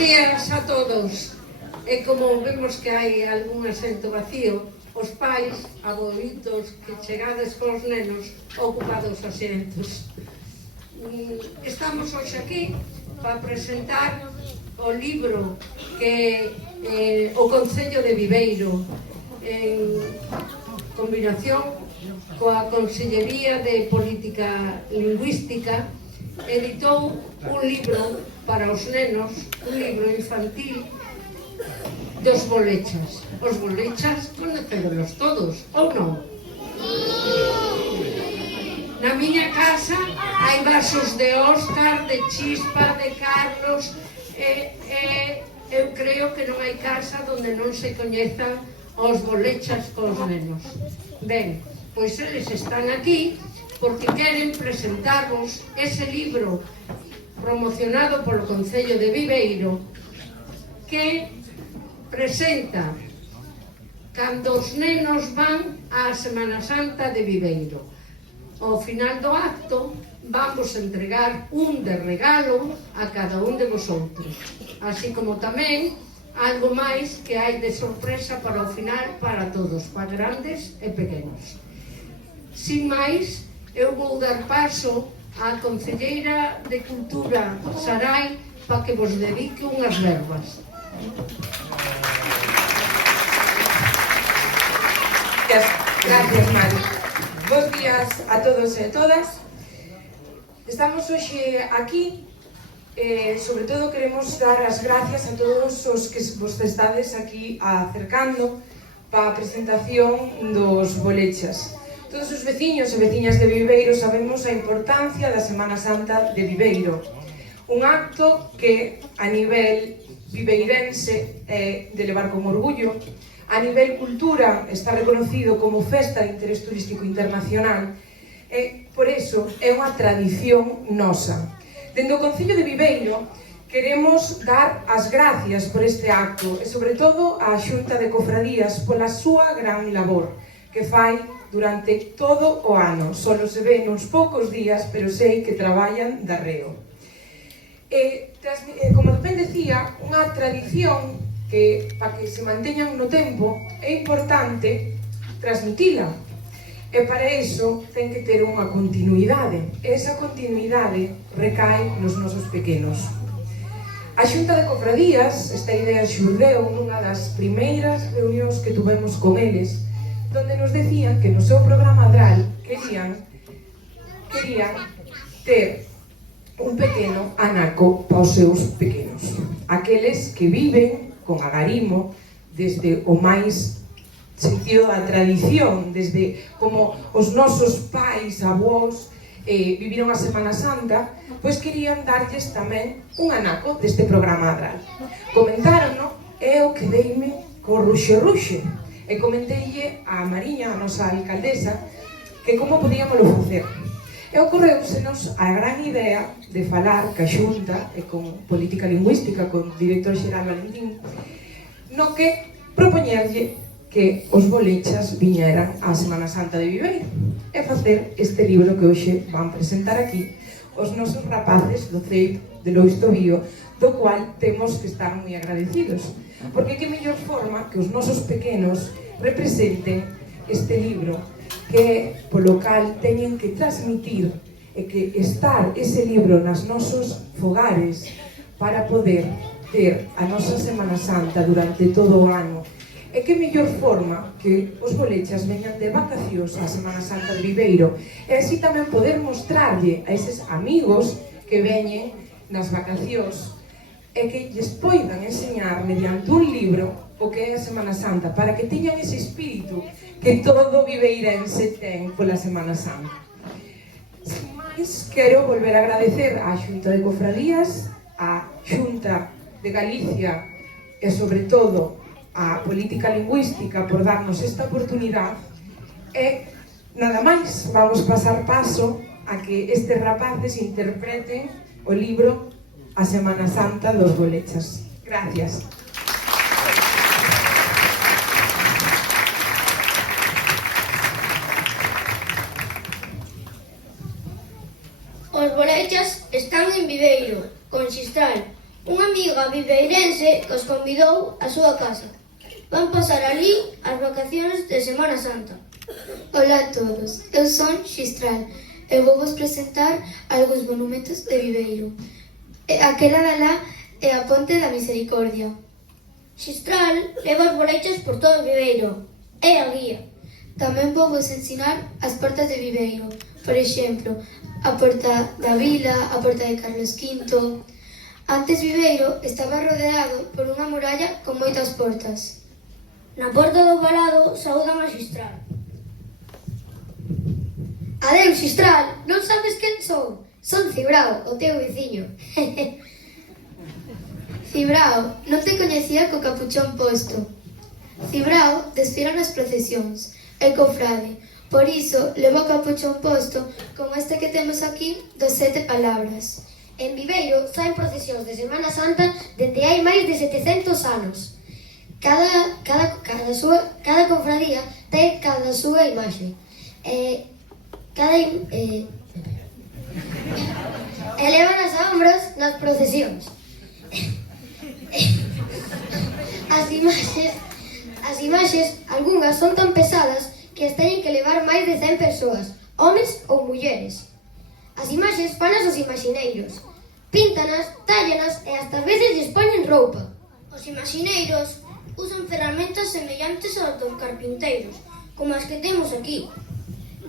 días a todos. E como vemos que hai algún asento vacío, os pais, abuelitos, que chegades cos nenos, ocupados os asientos. Estamos hoxe aquí para presentar o libro que o Concello de Viveiro, en combinación coa Consellería de Política Lingüística, editou un libro para os nenos, un libro infantil dos bolechas. Os bolechas conocéronlos todos, ou non? Na miña casa hai vasos de Óscar, de Chispa, de Carlos, eu creo que non hai casa onde non se coñezan os bolechas cos nenos. Ben, pois eles están aquí porque queren presentarvos ese libro promocionado polo Concello de Viveiro que presenta cando os nenos van á Semana Santa de Viveiro. Ao final do acto vamos entregar un de regalo a cada un de vosotros, así como tamén algo máis que hai de sorpresa para o final para todos, para grandes e pequenos. Sin máis, eu vou dar paso á Concelleira de Cultura, Sarai, para que vos dedique unhas verbas. Gracias, Mari. Bos días a todos e a todas. Estamos hoxe aquí, sobre todo queremos dar as gracias a todos os que vos estades aquí acercando para a presentación dos bolechas. Todos os veciños e veciñas de Viveiro sabemos a importancia da Semana Santa de Viveiro, un acto que a nivel viveirense é de levar con orgullo. A nivel cultura está reconocido como festa de interés turístico internacional e, por eso, é unha tradición nosa. Dende o Concello de Viveiro queremos dar as gracias por este acto e, sobre todo, á Xunta de Cofradías pola súa gran labor que fai durante todo o ano. Solo se ve nuns poucos días, pero sei que traballan de arreo. Como ben decía, unha tradición que, para que se manteñan no tempo, é importante transmitila. E para iso ten que ter unha continuidade. E esa continuidade recae nos nosos pequenos. A Xunta de Cofradías, esta idea xurdeu nunha das primeiras reunións que tuvemos con eles, donde nos decían que no seu programa adral querían ter un pequeno anaco para os seus pequenos. Aqueles que viven con agarimo desde o máis sentido da tradición, desde como os nosos pais, avós viviron a Semana Santa, pois querían darlles tamén un anaco deste programa adral. Comentárono e eu quedeime co ruxe e comenteille a Mariña, a nosa alcaldesa, que como podíamolo facer. E ocorreusenos a gran idea de falar ca Xunta e con Política Lingüística, con o director xeral Valentín, no que propoñerlle que os bolechas viñeran á Semana Santa de Viveiro e facer este libro que hoxe van presentar aquí os nosos rapaces do CEIP de Lois Tobío, do cual temos que estar moi agradecidos, porque que mellor forma que os nosos pequenos representen este libro que polo cal teñen que transmitir e que estar ese libro nas nosos fogares para poder ter a nosa Semana Santa durante todo o ano. E que mellor forma que os bolechas veñan de vacacións á Semana Santa de Viveiro e así tamén poder mostrarlle a eses amigos que veñen nas vacacións e que lles poidan enseñar mediante un libro o que é a Semana Santa, para que teñan ese espírito que todo viveirense ten pola Semana Santa. Sin máis, quero volver a agradecer á Xunta de Cofradías, á Xunta de Galicia e, sobre todo, á Política Lingüística por darnos esta oportunidade e, nada máis, vamos pasar paso a que estes rapaces interpreten o libro A Semana Santa dos Bolechas. Gracias. Os bolechas están en Viveiro, con Xistral, un unha amiga viveirense que os convidou á súa casa. Van pasar ali as vacacións de Semana Santa. Ola a todos, eu son Xistral e vou vos presentar algúns monumentos de Viveiro. Aquela de lá é a Ponte da Misericordia. Xistral leva os boleiros por todo Viveiro. É a guía. Tamén vou vos ensinar as portas de Viveiro. Por exemplo, a Porta da Vila, a Porta de Carlos V. Antes Viveiro estaba rodeado por unha muralla con moitas portas. Na porta do Valado saudan a Xistral. Adeus, Xistral, non sabes quen son? Son Cibrao, o teu veciño. Cibrao non te coñecía co capuchón posto. Cibrao desfila nas procesións, é cofrade, por iso leva o capuchón posto como este que temos aquí dos 7 palabras. En Viveiro saen procesións de Semana Santa dende hai máis de 700 anos. Cada cofradía ten cada súa imaxe. Elevan as hombros nas procesións. As imaxes, algunhas son tan pesadas que as teñen que levar máis de 100 persoas, homes ou mulleres. As imaxes fanas os imaxineiros. Píntanas, tállanas e hasta veces lles poñen roupa. Os imaxineiros usan ferramentas semellantes aos dos carpinteiros, como as que temos aquí.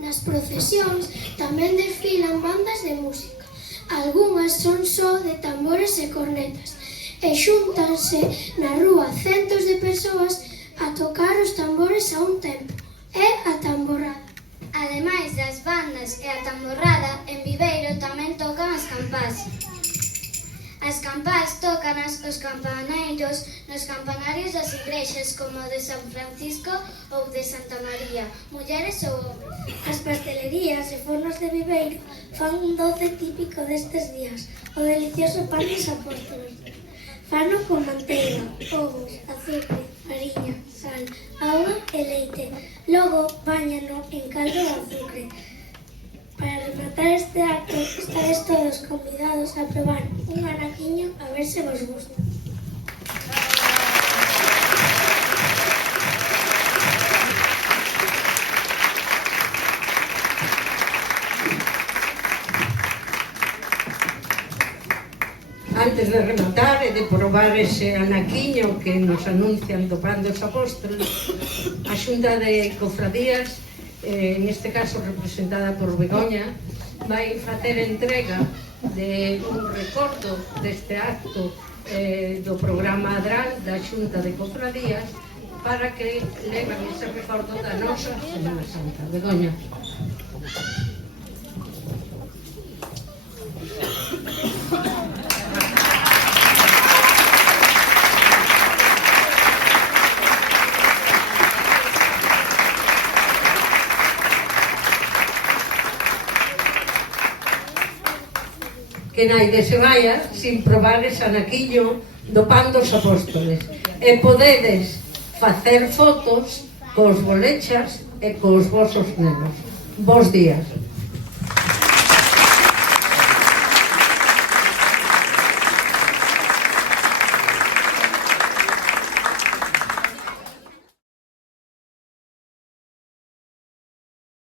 Nas procesións tamén desfilan bandas de música. Algunhas son só de tambores e cornetas e xúntanse na rúa centos de persoas a tocar os tambores a un tempo. É a tamborrada. Ademais das bandas e a tamborrada, en Viveiro tamén tocan as campás. As campás tócanas os campaneiros nos campanarios das igrexas como o de San Francisco ou de Santa María, mulleres ou homes. As pastelerías e fornos de Viveiro fan un doce típico destes días, o delicioso pan dos apóstolos. Fano con manteiga, ovos, azúcar, fariña, sal, auga e leite. Logo, báñano en caldo de azúcar. Para rematar este acto, estáis todos convidados a probar un anaquiño a ver se vos gusta. Antes de rematar e de probar ese anaquiño que nos anuncian do pan dos apóstolos, a Xunta de Cofradías, neste caso representada por Begoña, vai facer entrega de un recordo deste acto do programa ADRAL da Xunta de Cofradías para que levan ese recordo da nosa Semana Santa. Begoña. Que naide se vaya sin probar ese anaquiño do pan dos apóstoles. E podedes facer fotos cos bolechas e cos vosos nenos. Bos días.